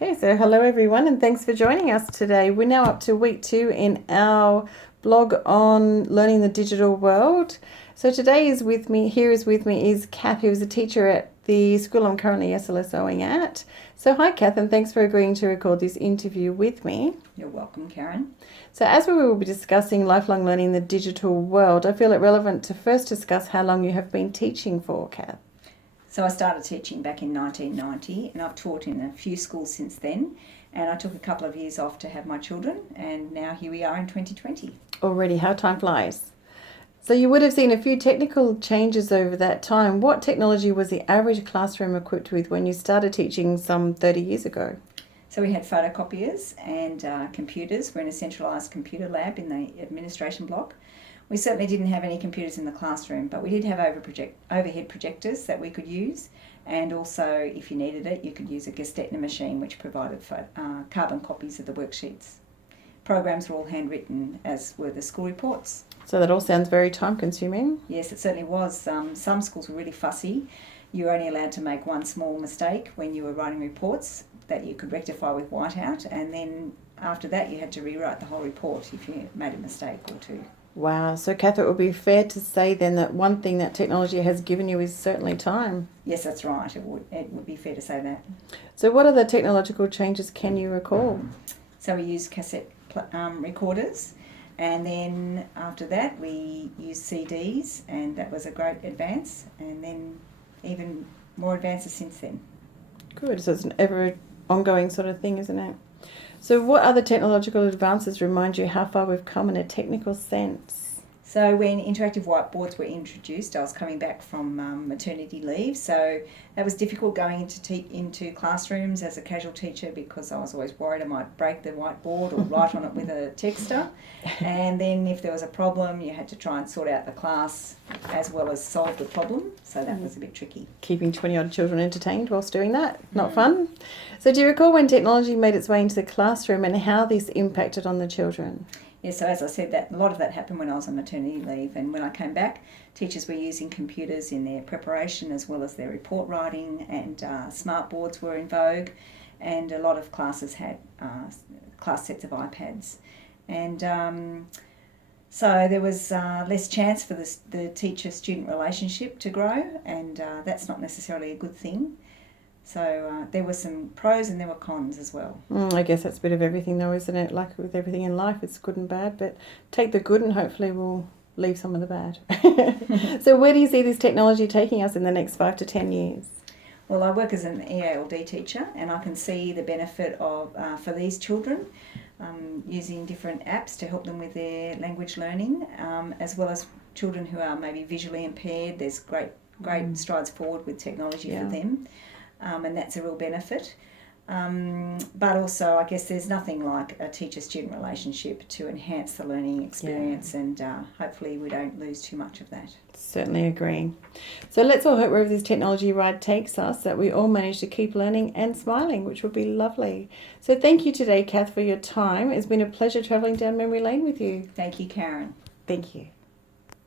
Okay, so hello everyone and thanks for joining us today. We're now up to week 2 in our blog on learning the digital world. So today is with me is Kath, who is a teacher at the school I'm currently SLSOing at. So hi Kath, and thanks for agreeing to record this interview with me. You're welcome, Karen. So as we will be discussing lifelong learning in the digital world, I feel it relevant to first discuss how long you have been teaching for, Kath. So I started teaching back in 1990 and I've taught in a few schools since then, and I took a couple of years off to have my children, and now here we are in 2020. Already, how time flies. So you would have seen a few technical changes over that time. What technology was the average classroom equipped with when you started teaching some 30 years ago? So we had photocopiers and computers. We're in a centralised computer lab in the administration block. We certainly didn't have any computers in the classroom, but we did have overhead projectors that we could use, and also, if you needed it, you could use a Gestetner machine, which provided carbon copies of the worksheets. Programs were all handwritten, as were the school reports. So that all sounds very time-consuming. Yes, it certainly was. Some schools were really fussy. You were only allowed to make one small mistake when you were writing reports that you could rectify with whiteout, and then after that you had to rewrite the whole report if you made a mistake or two. Wow. So, Kath, it would be fair to say then that one thing that technology has given you is certainly time. Yes, that's right. It would be fair to say that. So what other technological changes can you recall? So we used cassette recorders, and then after that we used CDs, and that was a great advance, and then even more advances since then. Good. So it's an ever ongoing sort of thing, isn't it? So what other technological advances remind you how far we've come in a technical sense? So when interactive whiteboards were introduced, I was coming back from maternity leave, so that was difficult going into classrooms as a casual teacher, because I was always worried I might break the whiteboard or write on it with a texter. And then if there was a problem, you had to try and sort out the class as well as solve the problem, so that was a bit tricky. Keeping 20-odd children entertained whilst doing that, not fun. So do you recall when technology made its way into the classroom and how this impacted on the children? Yeah, so as I said, that a lot of that happened when I was on maternity leave, and when I came back, teachers were using computers in their preparation as well as their report writing, and smart boards were in vogue, and a lot of classes had class sets of iPads. And so there was less chance for the teacher-student relationship to grow, and that's not necessarily a good thing. So there were some pros and there were cons as well. I guess that's a bit of everything though, isn't it? Like with everything in life, it's good and bad, but take the good and hopefully we'll leave some of the bad. So where do you see this technology taking us in the next 5 to 10 years? Well, I work as an EALD teacher, and I can see the benefit of for these children using different apps to help them with their language learning, as well as children who are maybe visually impaired. There's great strides forward with technology for them. And that's a real benefit. But also, I guess there's nothing like a teacher-student relationship to enhance the learning experience, and hopefully we don't lose too much of that. Certainly agree. So let's all hope wherever this technology ride takes us that we all manage to keep learning and smiling, which would be lovely. So thank you today, Kath, for your time. It's been a pleasure travelling down memory lane with you. Thank you, Karen. Thank you.